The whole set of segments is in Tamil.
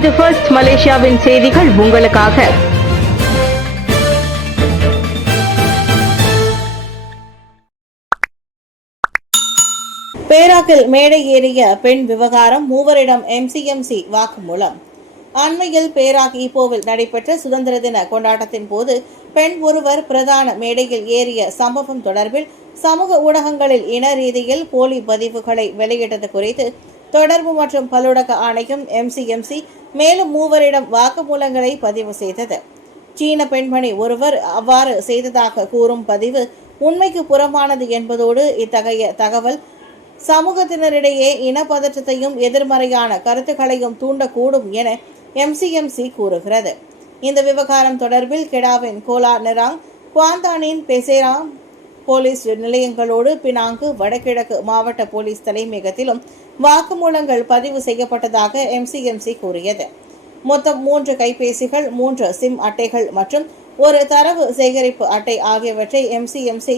இது ஃபர்ஸ்ட் மலேசியாவின் செய்திகள் உங்களுக்காக. பேராக்கில் மேடை ஏறிய பெண் விவகாரம், மூவரிடம் MCMC வாக்குமூலம். அண்மையில் பேராக் ஈப்போவில் நடைபெற்ற சுதந்திர தின கொண்டாட்டத்தின் போது பெண் ஒருவர் பிரதான மேடையில் ஏறிய சம்பவம் தொடர்பில் சமூக ஊடகங்களில் இன ரீதியில் போலி பதிவுகளை வெளியிட்டது குறித்து தொடர்பு மற்றும் பல்லுடக ஆணையம் MCMC மேலும் மூவரிடம் வாக்குமூலங்களை பதிவு செய்தது. சீன பெண்மணி ஒருவர் அவ்வாறு செய்ததாக கூறும் பதிவு உண்மைக்கு புறம்பானது என்பதோடு இத்தகைய தகவல் சமூகத்தினரிடையே இனப்பதற்றத்தையும் எதிர்மறையான கருத்துக்களையும் தூண்டக்கூடும் என MCMC கூறுகிறது. இந்த விவகாரம் தொடர்பில் கெடாவின் கோலா நெராங், குவாந்தானின் பெசேரா போலீஸ் நிலையங்களோடு பினாங்கு வடகிழக்கு மாவட்ட போலீஸ் தலைமையகத்திலும் வாக்குமூலங்கள் பதிவு செய்யப்பட்டதாக MCMC கூறியது. மொத்தம் 3 கைபேசிகள், 3 சிம் அட்டைகள் மற்றும் ஒரு தரவு சேகரிப்பு அட்டை ஆகியவற்றை MCMC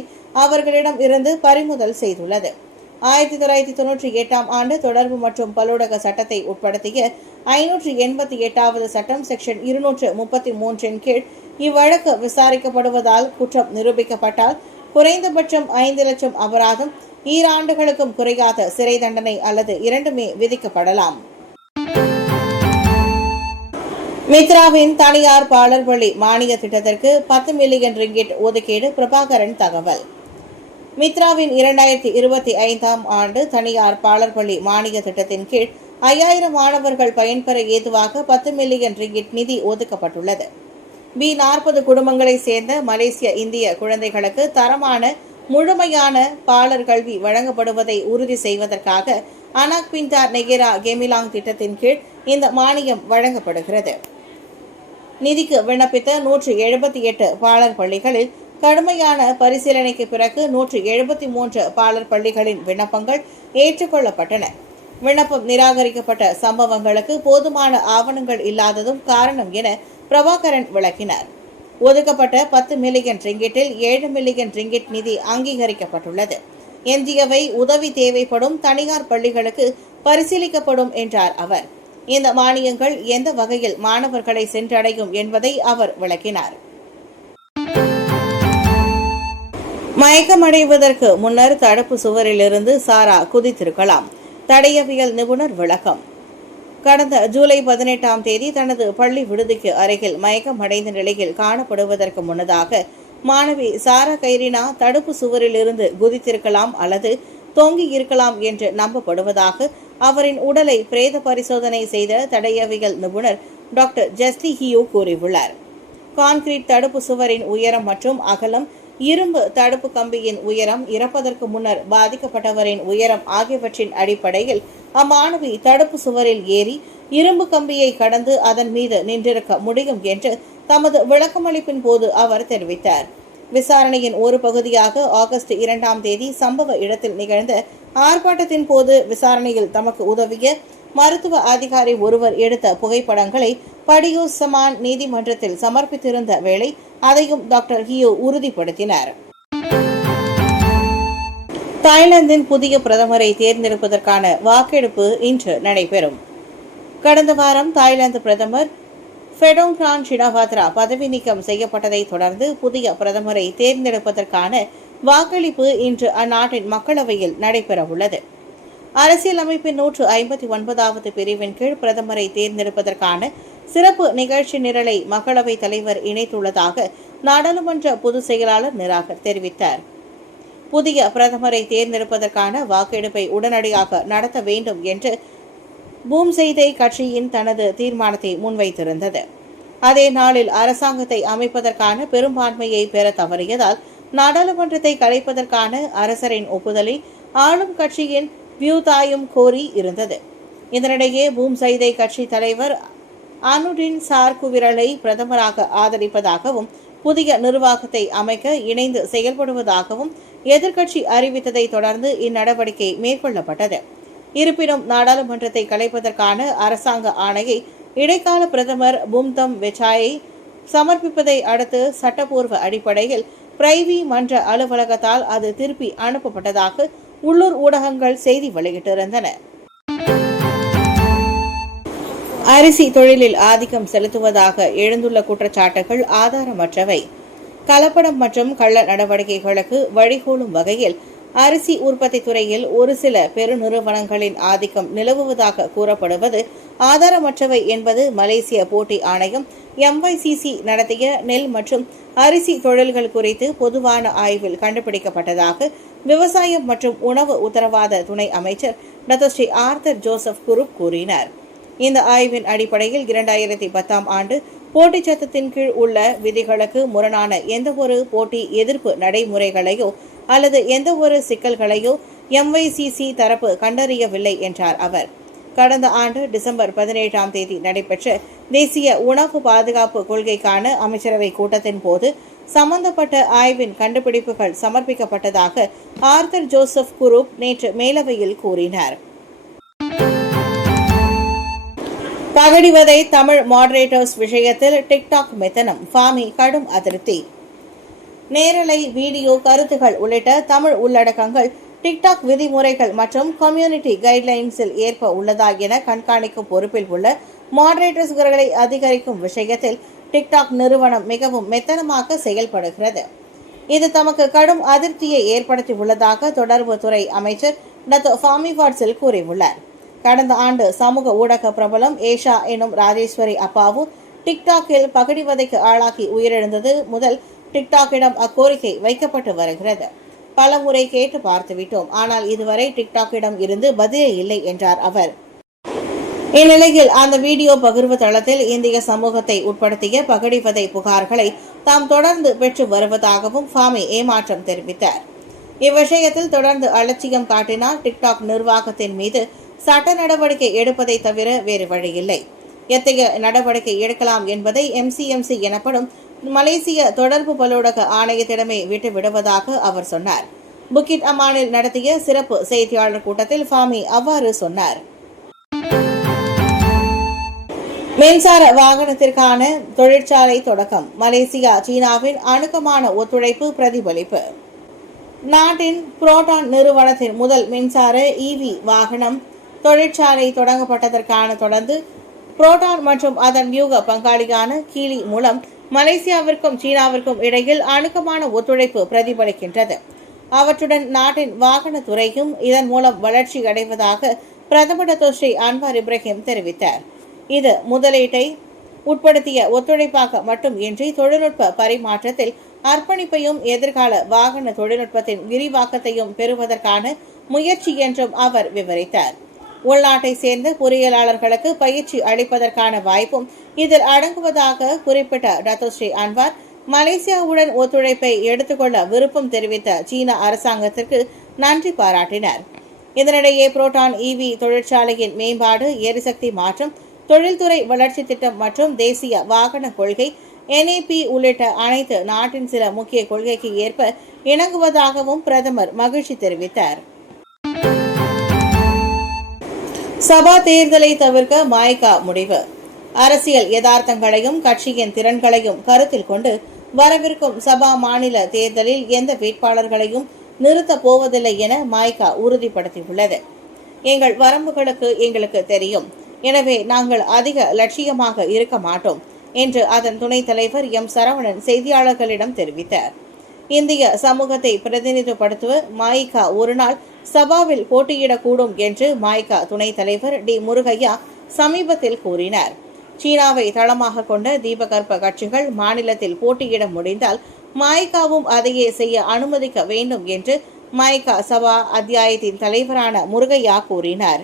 அவர்களிடம் இருந்து பறிமுதல் செய்துள்ளது. 1998ஆம் ஆண்டு தொடர்பு மற்றும் பல்லுடக சட்டத்தை உட்படுத்திய 588வது சட்டம் செக்ஷன் 233 கீழ் இவ்வழக்கு விசாரிக்கப்படுவதால் குற்றம் நிரூபிக்கப்பட்டால் குறைந்தபட்சம் 5 லட்சம் அபராதம், 2 ஆண்டுகளுக்கும் குறையாத சிறை தண்டனை அல்லது இரண்டுமே விதிக்கப்படலாம். மித்ராவின் தனியார் பாலர் பள்ளி மானிய திட்டத்திற்கு 10 மில்லியன் ரிங்கிட் ஒதுக்கீடு. பிரபாகரன் தகவல். மித்ராவின் 2025ஆம் ஆண்டு தனியார் பாலர் பள்ளி மானிய திட்டத்தின் கீழ் 5000 மாணவர்கள் பயன்பெற ஏதுவாக 10 மில்லியன் ரிங்கிட் நிதி ஒதுக்கப்பட்டுள்ளது. B40 குடும்பங்களை சேர்ந்த மலேசிய இந்திய குழந்தைகளுக்கு தரமான முழுமையான பாலர் கல்வி வழங்கப்படுவதை உறுதி செய்வதற்காக அனாக் பிண்டார் நெகேரா கெமிலாங் திட்டத்தின் கீழ் இந்த மானியம் வழங்கப்படுகிறது. நிதிக்கு விண்ணப்பித்த 178 பாலர் பள்ளிகளில் கடுமையான பரிசீலனைக்கு பிறகு 173 பாலர் பள்ளிகளின் விண்ணப்பங்கள் ஏற்றுக்கொள்ளப்பட்டன. விண்ணப்பம் நிராகரிக்கப்பட்ட சம்பவங்களுக்கு போதுமான ஆவணங்கள் இல்லாததும் காரணம் என பிரபாகரன் விளக்கினார். ஒதுக்கப்பட்ட 10 மில்லியன் ரிங்கிட்டில் 7 மில்லியன் ரிங்கிட் நிதி அங்கீகரிக்கப்பட்டுள்ளது. எஞ்சியவை உதவி தேவைப்படும் தனியார் பள்ளிகளுக்கு பரிசீலிக்கப்படும் என்றார் அவர். இந்த மானியங்கள் எந்த வகையில் மாணவர்களை சென்றடையும் என்பதை அவர் விளக்கினார். மயக்கமடைவதற்கு முன்னர் தடுப்பு சுவரிலிருந்து சாரா குதித்திருக்கலாம், தடயவியல் நிபுணர் விளக்கம். கடந்த ஜூலை 18ஆம் தேதி தனது பள்ளி விடுதிக்கு அருகில் மயக்கமடைந்த நிலையில் காணப்படுவதற்கு முன்னதாக மாணவி சாரா கைரினா தடுப்பு சுவரில் இருந்து குதித்திருக்கலாம் அல்லது தொங்கி இருக்கலாம் என்று நம்பப்படுவதாக அவரின் உடலை பிரேத பரிசோதனை செய்த தடயவியல் நிபுணர் டாக்டர் ஜஸ்டி ஹியூ கூறியுள்ளார். கான்கிரீட் தடுப்பு சுவரின் உயரம் மற்றும் அகலம், இரும்பு தடுப்பு கம்பியின் உயரம், இறப்பதற்கு முன்னர் பாதிக்கப்பட்டவரின் உயரம் ஆகியவற்றின் அடிப்படையில் அம்மாணவி தடுப்பு சுவரில் ஏறி இரும்பு கம்பியை கடந்து அதன் மீது நின்றிருக்க முடியும் என்று தமது விளக்கமளிப்பின் போது அவர் தெரிவித்தார். விசாரணையின் ஒரு பகுதியாக ஆகஸ்ட் 2ஆம் தேதி சம்பவ இடத்தில் நிகழ்ந்த ஆர்ப்பாட்டத்தின் போது விசாரணையில் தமக்கு உதவிய மருத்துவ அதிகாரி ஒருவர் எடுத்த புகைப்படங்களை படியூஸ் சமான் நீதிமன்றத்தில் சமர்ப்பித்திருந்த வேளை அதையும் டாக்டர் ஹியூ உறுதிப்படுத்தினார். தாய்லாந்தின் புதிய பிரதமரை தேர்ந்தெடுப்பதற்கான வாக்கெடுப்பு இன்று நடைபெறும். கடந்த வாரம் தாய்லாந்து பிரதமர் ஃபெடோங்ரான் ஷினாவாத்ரா பதவி நீக்கம் செய்யப்பட்டதை தொடர்ந்து புதிய பிரதமரை தேர்ந்தெடுப்பதற்கான வாக்களிப்பு இன்று அந்நாட்டின் மக்களவையில் நடைபெறவுள்ளது. அரசியலமைப்பின் 159வது பிரிவின் கீழ் பிரதமரை தேர்ந்தெடுப்பதற்கான சிறப்பு நிகழ்ச்சி நிரலை மக்களவைத் தலைவர் இணைத்துள்ளதாக நாடாளுமன்ற பொதுச் செயலாளர் நிராகர் தெரிவித்தார். புதிய பிரதமரை தேர்ந்தெடுப்பதற்கான வாக்கெடுப்பை உடனடியாக நடத்த வேண்டும் என்று பூம்செய்தை கட்சியின் தனது தீர்மானத்தை முன்வைத்திருந்தது. அதே நாளில் அரசாங்கத்தை அமைப்பதற்கான பெரும்பான்மையை பெற தவறியதால் நாடாளுமன்றத்தை கலைப்பதற்கான அரசரின் ஒப்புதலை ஆளும் கட்சியின் வியூதாயும் கோரி இருந்தது. இதனிடையே பூம்செய்தை கட்சி தலைவர் அனுடின் சார்குவிரலை பிரதமராக ஆதரிப்பதாகவும் புதிய நிர்வாகத்தை அமைக்க இணைந்து செயல்படுவதாகவும் எதிர்க்கட்சி அறிவித்ததை தொடர்ந்து இந்நடவடிக்கை மேற்கொள்ளப்பட்டது. இருப்பினும் நாடாளுமன்றத்தை கலைப்பதற்கான அரசாங்க ஆணையை இடைக்கால பிரதமர் பூம்தம் வெச்சாயை சமர்ப்பிப்பதை அடுத்து சட்டப்பூர்வ அடிப்படையில் பிரைவி மன்ற அலுவலகத்தால் அது திருப்பி அனுப்பப்பட்டதாக உள்ளூர் ஊடகங்கள் செய்தி வெளியிட்டிருந்தன. அரிசி தொழிலில் ஆதிக்கம் செலுத்துவதாக எழுந்துள்ள குற்றச்சாட்டுகள் ஆதாரமற்றவை. கலப்படம் மற்றும் கள்ள நடவடிக்கைகளுக்கு வழிகோலும் வகையில் அரிசி உற்பத்தி துறையில் ஒரு சில பெருநிறுவனங்களின் ஆதிக்கம் நிலவுவதாக கூறப்படுவது ஆதாரமற்றவை என்பது மலேசிய போட்டி ஆணையம் MYCC நடத்திய நெல் மற்றும் அரிசி தொழில்கள் குறித்து பொதுவான ஆய்வில் கண்டுபிடிக்கப்பட்டதாக விவசாயம் மற்றும் உணவு உத்தரவாத துணை அமைச்சர் doctor Shri Arthur Joseph Kurup கூறினார். இந்த ஆய்வின் அடிப்படையில் 2010ஆம் ஆண்டு போட்டி சட்டத்தின் கீழ் உள்ள விதிகளுக்கு முரணான எந்தவொரு போட்டி எதிர்ப்பு நடைமுறைகளையோ அல்லது எந்தவொரு சிக்கல்களையோ MYCC தரப்பு கண்டறியவில்லை என்றார் அவர். கடந்த ஆண்டு டிசம்பர் 17ஆம் தேதி நடைபெற்ற தேசிய உணவு பாதுகாப்பு கொள்கைக்கான அமைச்சரவை கூட்டத்தின் போது சம்பந்தப்பட்ட ஆய்வின் கண்டுபிடிப்புகள் சமர்ப்பிக்கப்பட்டதாக ஆர்தர் ஜோசப் குரூப் நேற்று மேலவையில் கூறினார். பகடிவதை தமிழ் மாடரேட்டர்ஸ் விஷயத்தில் டிக்டாக் மெத்தனம், ஃபாமி கடும் அதிருப்தி. நேரலை, வீடியோ, கருத்துகள் உள்ளிட்ட தமிழ் உள்ளடக்கங்கள் டிக்டாக் விதிமுறைகள் மற்றும் கம்யூனிட்டி கைட்லைன்ஸில் ஏற்ப உள்ளதா என கண்காணிக்கும் பொறுப்பில் உள்ள மாடரேட்டர்ஸ்களை அதிகரிக்கும் விஷயத்தில் டிக்டாக் நிறுவனம் மிகவும் மெத்தனமாக செயல்படுகிறது. இது தமக்கு கடும் அதிருப்தியை ஏற்படுத்தி உள்ளதாக தொடர்புத்துறை அமைச்சர் டாக்டர் ஃபாமி வாட்ஸில் கூறியுள்ளார். கடந்த ஆண்டு சமூக ஊடக பிரபலம் ஏஷா எனும் ராஜேஸ்வரி அப்பாவு டிக்டாக்கில் பகடிவதைக்கு ஆளாகி உயிரிழந்தது முதல் டிக்டாக்கிடம் அக்கோரிக்கை வைக்கப்பட்டு வருகிறது. பல முறை கேட்டு பார்த்துவிட்டோம், ஆனால் இதுவரை டிக்டாக்கிடம் இருந்து பதிலே இல்லை என்றார் அவர். இந்நிலையில் அந்த வீடியோ பகிர்வு தளத்தில் இந்திய சமூகத்தை உட்படுத்திய பகடிவதை புகார்களை தாம் தொடர்ந்து பெற்று வருவதாகவும் ஃபாமி ஏமாற்றம் தெரிவித்தார். இவ்விஷயத்தில் தொடர்ந்து அலட்சியம் காட்டினால் டிக்டாக் நிர்வாகத்தின் மீது சட்ட நடவடிக்கை எடுப்பதை தவிர வேறு வழியில்லை. எத்தகைய நடவடிக்கை எடுக்கலாம் என்பதை MCMC எனப்படும் மலேசிய தொடர்பு பலூடக ஆணையத்திடமே விட்டு விடுவதாக அவர் சொன்னார். புக்கிட் அமானில் நடத்திய சிறப்பு செய்தியாளர் கூட்டத்தில் ஃபாமி அவ்வாறு சொன்னார். மின்சார வாகனத்திற்கான தொழிற்சாலை தொடக்கம், மலேசியா சீனாவின் அணுக்கமான ஒத்துழைப்பு பிரதிபலிப்பு. நாட்டின் புரோட்டான் நிறுவனத்தின் முதல் மின்சார EV வாகனம் தொழிற்சாலை தொடங்கப்பட்டதற்கான தொடர்ந்து புரோட்டான் மற்றும் அதன் வியூக பங்காளியான கீலி மூலம் மலேசியாவிற்கும் சீனாவிற்கும் இடையில் அணுக்கமான ஒத்துழைப்பு பிரதிபலிக்கின்றது. அவற்றுடன் நாட்டின் வாகன துறையும் இதன் மூலம் வளர்ச்சி அடைவதாக பிரதமர் டாக்டர் ஸ்ரீ அன்வார் இப்ராஹிம் தெரிவித்தார். இது முதலீட்டை உட்படுத்திய ஒத்துழைப்பாக மட்டுமின்றி தொழில்நுட்ப பரிமாற்றத்தில் அர்ப்பணிப்பையும் எதிர்கால வாகன தொழில்நுட்பத்தின் விரிவாக்கத்தையும் பெறுவதற்கான முயற்சி என்றும் அவர் விவரித்தார். உள்நாட்டை சேர்ந்த பொறியியலாளர்களுக்கு பயிற்சி அளிப்பதற்கான வாய்ப்பும் இதில் அடங்குவதாக குறிப்பிட்ட டாக்டர் ஸ்ரீ அன்வார் மலேசியாவுடன் ஒத்துழைப்பை எடுத்துக்கொள்ள விருப்பம் தெரிவித்த சீன அரசாங்கத்திற்கு நன்றி பாராட்டினார். இதனிடையே புரோட்டான் EV தொழிற்சாலையின் மேம்பாடு, எரிசக்தி மாற்றம், தொழில்துறை வளர்ச்சி திட்டம் மற்றும் தேசிய வாகன கொள்கை NAP உள்ளிட்ட அனைத்து நாட்டின் சில முக்கிய கொள்கைக்கு ஏற்ப இணங்குவதாகவும் பிரதமர் மகிழ்ச்சி தெரிவித்தார். சபா தேர்தலை தவிர்க்க மாய்கா முடிவு. அரசியல் யதார்த்தங்களையும் கட்சியின் திறன்களையும் கருத்தில் கொண்டு வரவிருக்கும் சபா மாநில தேர்தலில் எந்த வேட்பாளர்களையும் நிறுத்தப் போவதில்லை என மாய்கா உறுதிப்படுத்தியுள்ளது. எங்கள் வரம்புகளுக்கு எங்களுக்கு தெரியும், எனவே நாங்கள் அதிக லட்சியமாக இருக்க மாட்டோம் என்று அதன் துணைத் தலைவர் சரவணன் செய்தியாளர்களிடம் தெரிவித்தார். இந்திய சமூகத்தை பிரதிநிதித்துவப்படுத்துவ மாய்கா ஒரு நாள் சபாவில் போட்டியிடக்கூடும் என்று மாய்கா துணைத் தலைவர் டி முருகையா சமீபத்தில் கூறினார். சீனாவை தளமாக கொண்ட தீபகற்ப கட்சிகள் மாநிலத்தில் போட்டியிட முடிந்தால் மாய்காவும் அதையே செய்ய அனுமதிக்க வேண்டும் என்று மாய்கா சபா அத்தியாயத்தின் தலைவரான முருகையா கூறினார்.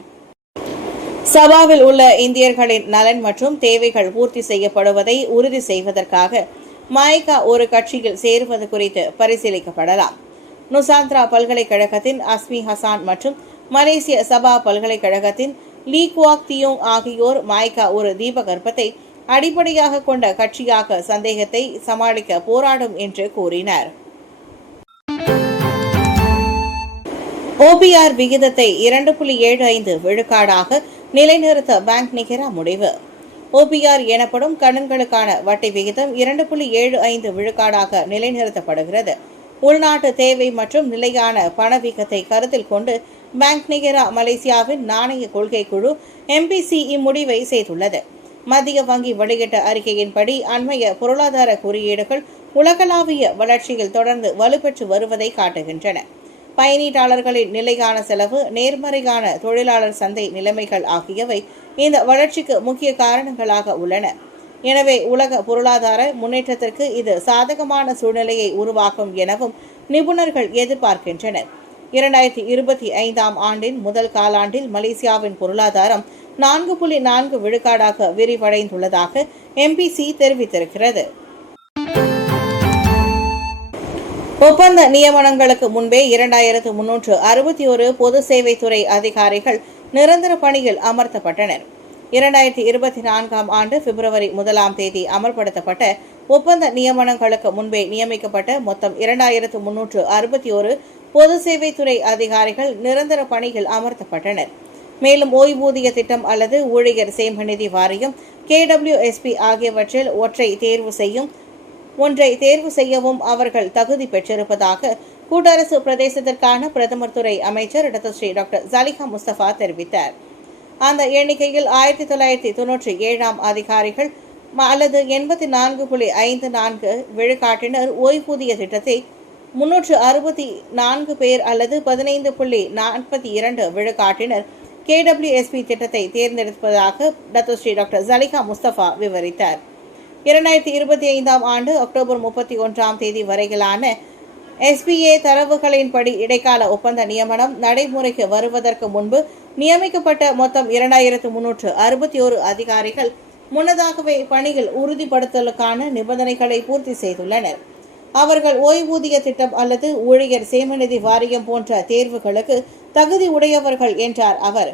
சபாவில் உள்ள இந்தியர்களின் நலன் மற்றும் தேவைகள் பூர்த்தி செய்யப்படுவதை உறுதி செய்வதற்காக மாய்கா ஒரு கட்சியில் சேருவது குறித்து பரிசீலிக்கப்படலாம். நுசாந்திரா பல்கலைக்கழகத்தின் அஸ்மி ஹசான் மற்றும் மலேசிய சபா பல்கலைக்கழகத்தின் லீ குவாக் தியோங் ஆகியோர் மாய்கா ஒரு தீபகற்பத்தை அடிப்படையாக கொண்ட கட்சியாக சந்தேகத்தை சமாளிக்க போராடும் என்று கூறினார். OPR விகிதத்தை 2.75 விழுக்காடாக நிலைநிறுத்த பேங்க் நிகரா முடிவு. OPR எனப்படும் கடன்களுக்கான வட்டி விகிதம் 2.75 விழுக்காடாக நிலைநிறுத்தப்படுகிறது. உள்நாட்டு தேவை மற்றும் நிலையான பணவீக்கத்தை கருத்தில் கொண்டு பேங்க் நிகரா மலேசியாவின் நாணய கொள்கை குழு MPC இம்முடிவை செய்துள்ளது. மத்திய வங்கி வெளியிட்ட அறிக்கையின்படி அண்மைய பொருளாதார குறியீடுகள் உலகளாவிய வளர்ச்சியில் தொடர்ந்து வலுப்பெற்று வருவதை காட்டுகின்றன. பயணீட்டாளர்களின் நிலையான செலவு, நேர்மறையான தொழிலாளர் சந்தை நிலைமைகள் ஆகியவை இந்த வளர்ச்சிக்கு முக்கிய காரணங்களாக உள்ளன. எனவே உலக பொருளாதார முன்னேற்றத்திற்கு இது சாதகமான சூழ்நிலையை உருவாக்கும் எனவும் நிபுணர்கள் எதிர்பார்க்கின்றனர். 2025ஆம் ஆண்டின் முதல் காலாண்டில் மலேசியாவின் பொருளாதாரம் 4.4 விழுக்காடாக விரிவடைந்துள்ளதாக MPC தெரிவித்திருக்கிறது. ஒப்பந்த நியமனங்களுக்கு முன்பே 2361 பொது சேவைத்துறை அதிகாரிகள் நிரந்தர பணியில் அமர்த்தப்பட்டனர். 2024ஆம் ஆண்டு பிப்ரவரி 1ஆம் தேதி அமல்படுத்தப்பட்ட ஒப்பந்த நியமனங்களுக்கு முன்பே நியமிக்கப்பட்ட மொத்தம் 2361 பொது சேவைத்துறை அதிகாரிகள் நிரந்தர பணியில் அமர்த்தப்பட்டனர். மேலும் ஓய்வூதிய திட்டம் அல்லது ஊழியர் சேம நிதி வாரியம், KWSP ஆகியவற்றில் ஒன்றை தேர்வு செய்யவும் அவர்கள் தகுதி பெற்றிருப்பதாக கூட்டரசு பிரதேசத்திற்கான பிரதமர் துறை அமைச்சர் டாக்டர் ஜலிகா முஸ்தபா தெரிவித்தார். அந்த எண்ணிக்கையில் 1997ஆம் அதிகாரிகள் அல்லது 84.54 விழுக்காட்டினர் ஓய்வூதிய திட்டத்தை, 364 பேர் அல்லது 15.42 விழுக்காட்டினர் KWSP திட்டத்தை தேர்ந்தெடுப்பதாக டாக்டர் ஜலிகா முஸ்தபா விவரித்தார். 2025ஆம் ஆண்டு அக்டோபர் 31ஆம் தேதி வரையிலான SBA தரவுகளின்படி இடைக்கால ஒப்பந்த நியமனம் நடைமுறைக்கு வருவதற்கு முன்பு நியமிக்கப்பட்ட மொத்தம் 2361 அதிகாரிகள் முன்னதாகவே பணியில் உறுதிப்படுத்தலுக்கான நிபந்தனைகளை பூர்த்தி செய்துள்ளனர். அவர்கள் ஓய்வூதிய திட்டம் அல்லது ஊழியர் சேமநிதி வாரியம் போன்ற தேர்வுகளுக்கு தகுதி உடையவர்கள் என்றார் அவர்.